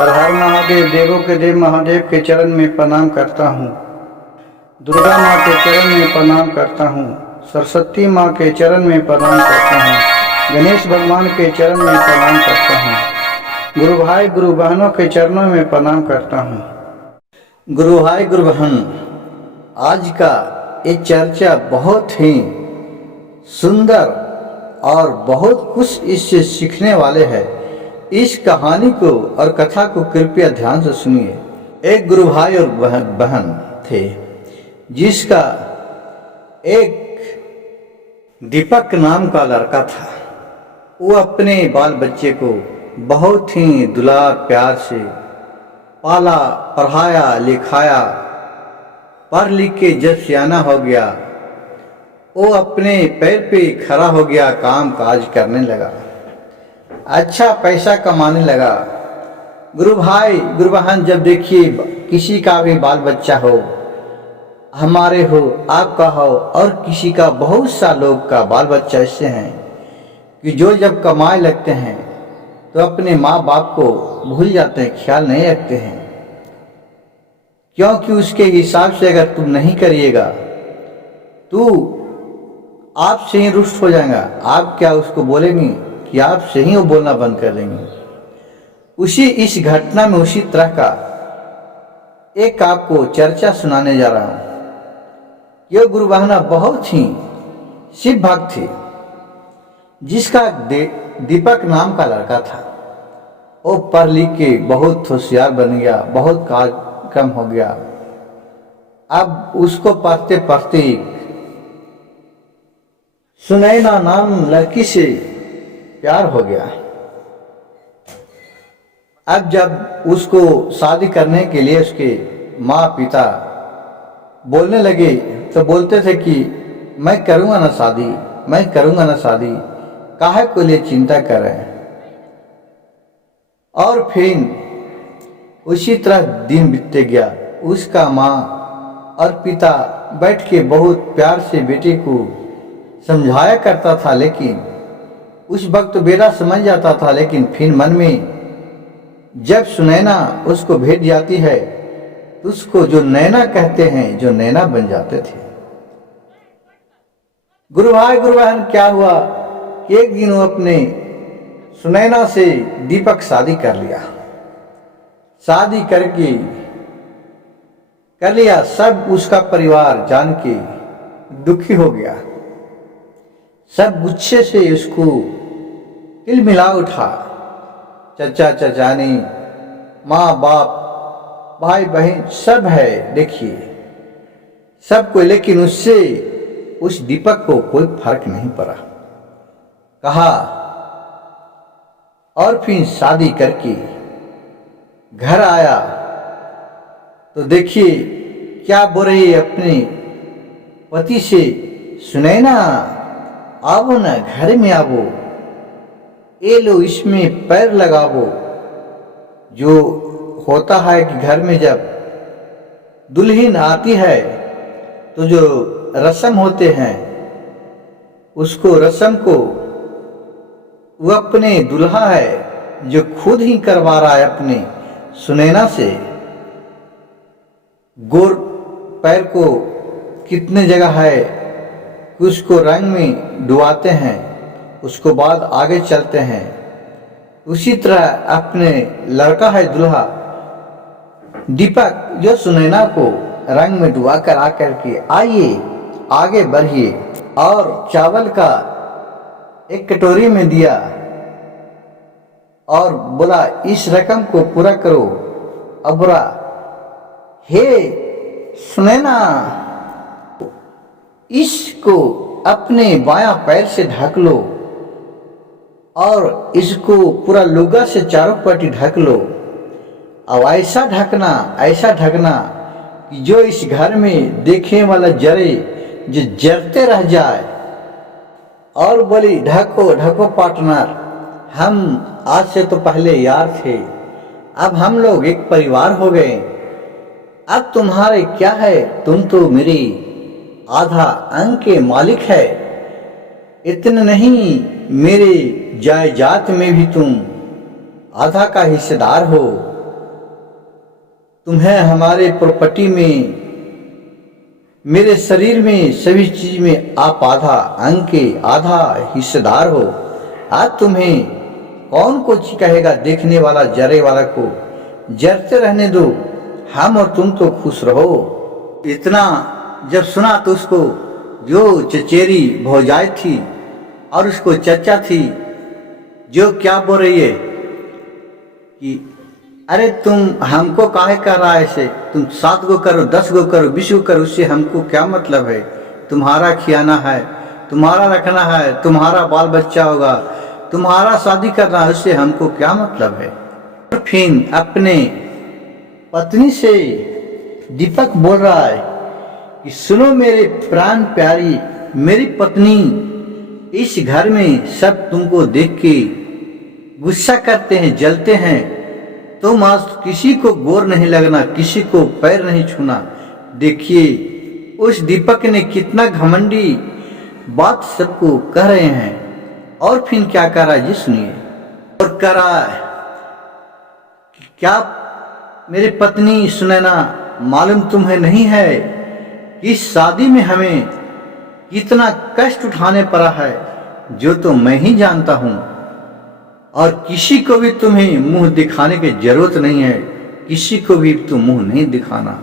हर हर महादेव, देवों के देव महादेव के चरण में प्रणाम करता हूँ। दुर्गा माँ के चरण में प्रणाम करता हूँ। सरस्वती माँ के चरण में प्रणाम करता हूँ। गणेश भगवान के चरण में प्रणाम करता हूँ। गुरु भाई गुरु बहनों के चरणों में प्रणाम करता हूँ। गुरु भाई गुरु बहन, आज का ये चर्चा बहुत ही सुंदर और बहुत कुछ इससे सीखने वाले हैं। इस कहानी को और कथा को कृपया ध्यान से सुनिए। एक गुरु भाई और बहन थे, जिसका एक दीपक नाम का लड़का था। वो अपने बाल बच्चे को बहुत ही दुलार प्यार से पाला, पढ़ाया, लिखाया। पढ़ लिख के जब सियाना हो गया, वो अपने पैर पे खड़ा हो गया, काम काज करने लगा, अच्छा पैसा कमाने लगा। गुरु भाई गुरु बहन, जब देखिए किसी का भी बाल बच्चा हो, हमारे हो, आपका हो, और किसी का, बहुत सा लोग का बाल बच्चा ऐसे हैं कि जो जब कमाए लगते हैं तो अपने माँ बाप को भूल जाते हैं, ख्याल नहीं रखते हैं। क्योंकि उसके हिसाब से अगर तुम नहीं करिएगा तो आपसे ही रुष्ट हो जाएगा। आप क्या उसको बोलेंगे कि आपसे ही वो बोलना बंद कर देंगे। उसी इस घटना में उसी तरह का एक आपको चर्चा सुनाने जा रहा हूं। यह गुरु बहना बहुत ही शिव भक्त थी, जिसका दीपक नाम का लड़का था। वो पढ़ लिख के बहुत होशियार बन गया, बहुत कार्यक्रम हो गया। अब उसको पढ़ते पढ़ते सुनैना नाम लड़की से प्यार हो गया। अब जब उसको शादी करने के लिए उसके माँ पिता बोलने लगे तो बोलते थे कि मैं करूँगा ना शादी, मैं करूँगा ना शादी, काहे को लिए चिंता कर रहे हैं। और फिर उसी तरह दिन बीतते गया। उसका माँ और पिता बैठ के बहुत प्यार से बेटे को समझाया करता था, लेकिन उस वक्त तो बेटा समझ जाता था, लेकिन फिर मन में जब सुनैना उसको भेट जाती है तो उसको जो नैना कहते हैं, जो नैना बन जाते थे। गुरु भाई गुरु बहन, क्या हुआ कि एक दिन वो अपने सुनैना से दीपक शादी कर लिया। शादी करके कर लिया, सब उसका परिवार जान के दुखी हो गया। सब गुस्से से उसको तिलमिला उठा। चचा चचानी, माँ बाप, भाई बहन सब है, देखिए सबको, लेकिन उससे उस दीपक को कोई फर्क नहीं पड़ा। कहा और फिर शादी करके घर आया तो देखिए क्या बोल रही है अपने पति से, सुनैना आवो ना, घर में आवो, ये लो इसमें पैर लगावो। जो होता है कि घर में जब दुल्हन आती है तो जो रस्म होते हैं, उसको रस्म को वो अपने दुल्हा है जो खुद ही करवा रहा है अपने सुनैना से। गोर पैर को कितने जगह है कि उसको रंग में डुबाते हैं, उसको बाद आगे चलते हैं। उसी तरह अपने लड़का है दुल्हा दीपक, जो सुनैना को रंग में डुबा कर आकर के आइए आगे बढ़िए, और चावल का एक कटोरी में दिया और बोला इस रकम को पूरा करो। अब बोला, हे सुनैना, इसको अपने बायां पैर से ढक लो और इसको पूरा लुगा से चारों पट्टी ढक लो। अब ऐसा ढकना कि जो इस घर में देखने वाला जरे, जो जरते रह जाए। और बोली, ढको ढको पार्टनर, हम आज से तो पहले यार थे, अब हम लोग एक परिवार हो गए। अब तुम्हारे क्या है, तुम तो मेरी आधा अंग के मालिक है। इतने नहीं, मेरे जायदाद में भी तुम आधा का हिस्सेदार हो। तुम्हें हमारे प्रॉपर्टी में, मेरे शरीर में, सभी चीज में आप आधा अंग के आधा हिस्सेदार हो। आज तुम्हें कौन कुछ कहेगा? देखने वाला जरे वाला को जरते रहने दो, हम और तुम तो खुश रहो। इतना जब सुना तो उसको जो चचेरी भौजाई थी और उसको चचा थी, जो क्या बोल रही है कि अरे तुम हमको काहे कर रहा है ऐसे? तुम 7 गो करो, 10 गो करो, 20 गो करो, उससे हमको क्या मतलब है? तुम्हारा खियाना है, तुम्हारा रखना है, तुम्हारा बाल बच्चा होगा, तुम्हारा शादी करना है, उससे हमको क्या मतलब है? फिर अपने पत्नी से दीपक बोल रहा है कि सुनो मेरे प्राण प्यारी, मेरी पत्नी, इस घर में सब तुमको देख के गुस्सा करते हैं, जलते हैं। तुम आज किसी को गोर नहीं लगना, किसी को पैर नहीं छूना। देखिए उस दीपक ने कितना घमंडी बात सबको कह रहे हैं। और फिर क्या कर रहा है जी सुनिए। और कह रहा है कि क्या मेरी पत्नी सुनैना, मालूम तुम्हें नहीं है कि इस शादी में हमें कितना कष्ट उठाने पड़ा है, जो तो मैं ही जानता हूं। और किसी को भी तुम्हें मुंह दिखाने की जरूरत नहीं है, किसी को भी तुम मुंह नहीं दिखाना।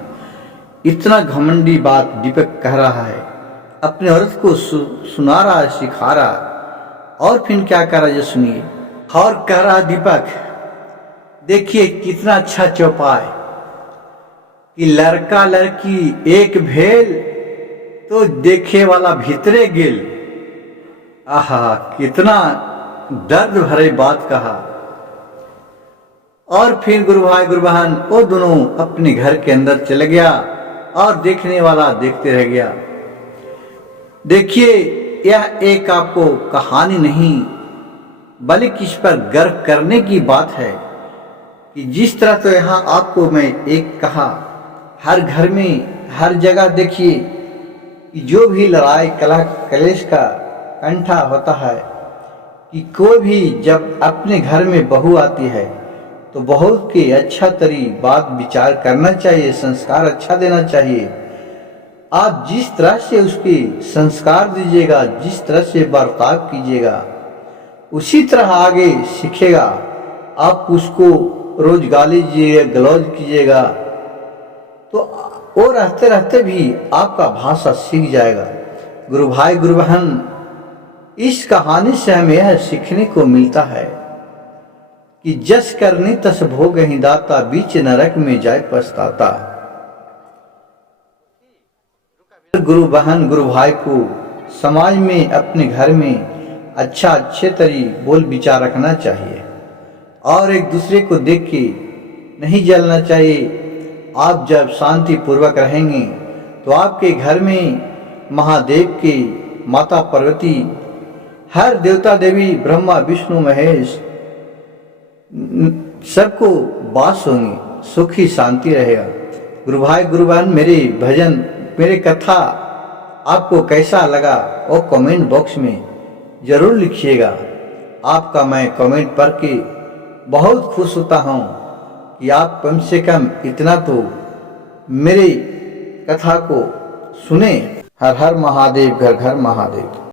इतना घमंडी बात दीपक कह रहा है, अपने औरत को सुना रहा है, सिखा रहा। और फिर क्या कर रहा है सुनिए। और कह रहा दीपक, देखिए कितना अच्छा चौपाई कि लड़का लड़की एक भेल तो देखे वाला भीतरे गेल। आहा, कितना दर्द भरे बात कहा। और फिर गुरु भाई गुरु बहन वो दोनों अपने घर के अंदर चले गया और देखने वाला देखते रह गया। देखिए यह एक आपको कहानी नहीं बल्कि इस पर गर्व करने की बात है कि जिस तरह तो यहाँ आपको मैं एक कहा, हर घर में हर जगह देखिए कि जो भी लड़ाई कलह कलेश का कंठा होता है कि कोई भी जब अपने घर में बहू आती है तो बहू के अच्छा तरी बात विचार करना चाहिए, संस्कार अच्छा देना चाहिए। आप जिस तरह से उसके संस्कार दीजिएगा, जिस तरह से बर्ताव कीजिएगा, उसी तरह आगे सीखेगा। आप उसको रोज गाली दीजिएगा, गलौज कीजिएगा तो वो रहते रहते भी आपका भाषा सीख जाएगा। गुरु भाई गुरु बहन, इस कहानी से हमें यह सीखने को मिलता है कि जस करनी तस भोग ही दाता, बीच नरक में जाए पछताता। गुरु बहन गुरु भाई को समाज में, अपने घर में अच्छा अच्छे तरी बोल विचार रखना चाहिए और एक दूसरे को देख के नहीं जलना चाहिए। आप जब शांति पूर्वक रहेंगे तो आपके घर में महादेव के, माता पार्वती, हर देवता देवी, ब्रह्मा विष्णु महेश सबको वास होंगे, सुखी शांति रहेगा। गुरु भाई गुरु बहन, मेरे भजन, मेरे कथा आपको कैसा लगा वो कमेंट बॉक्स में जरूर लिखिएगा। आपका मैं कमेंट पढ़ के बहुत खुश होता हूँ कि आप कम से कम इतना तो मेरी कथा को सुने। हर हर महादेव, घर घर महादेव।